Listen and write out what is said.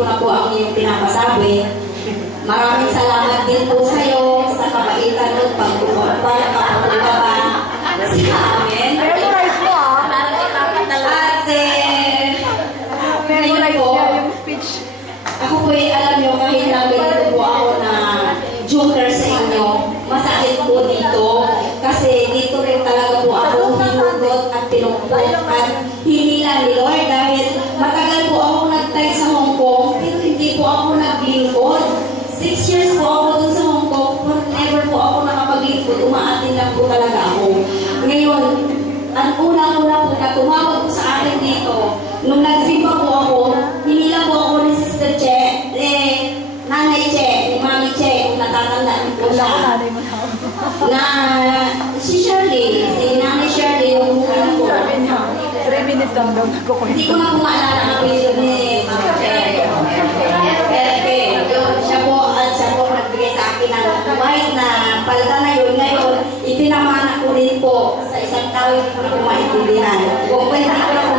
ko na po ang iyong pinapasabi. Maraming salamat din po sa iyo sa kabaitan at pagpapalala sa amin. Memorize mo ah. At ngayon Memorize po, niya yung speech. ako po alam nyo kahit lang ganito po ako na joker sa inyo, masakit po dito. Kasi dito rin talaga po ako hinugot at pinukpok at hinila ni Lord dahil matagal po ako nag-try sa Hong Kong pero hindi po ako naglingkod. 6 years po ako dun sa Hong Kong but never po ako nakapaglingkod. Umaatin lang po talaga ako. Ngayon, ang una-una po na tumawag po sa akin dito, nung nag-zimba po ako, hinila po ako ni Sister Che, Nanay Che, ni Mami Che, kung natatandaan po siya. Na si Shirley, si Nanay Shirley, yung muna po. 3 minutes lang daw nagkukulit. Hindi ko na po maalala ang apelyido ni Mami Che. Yun, siya po nagbigay sa akin ng white na palda na yun. Ngayon, ipinamana ko rin po sa isang tao, hindi ko na po maintindihan. Kung hindi ko na po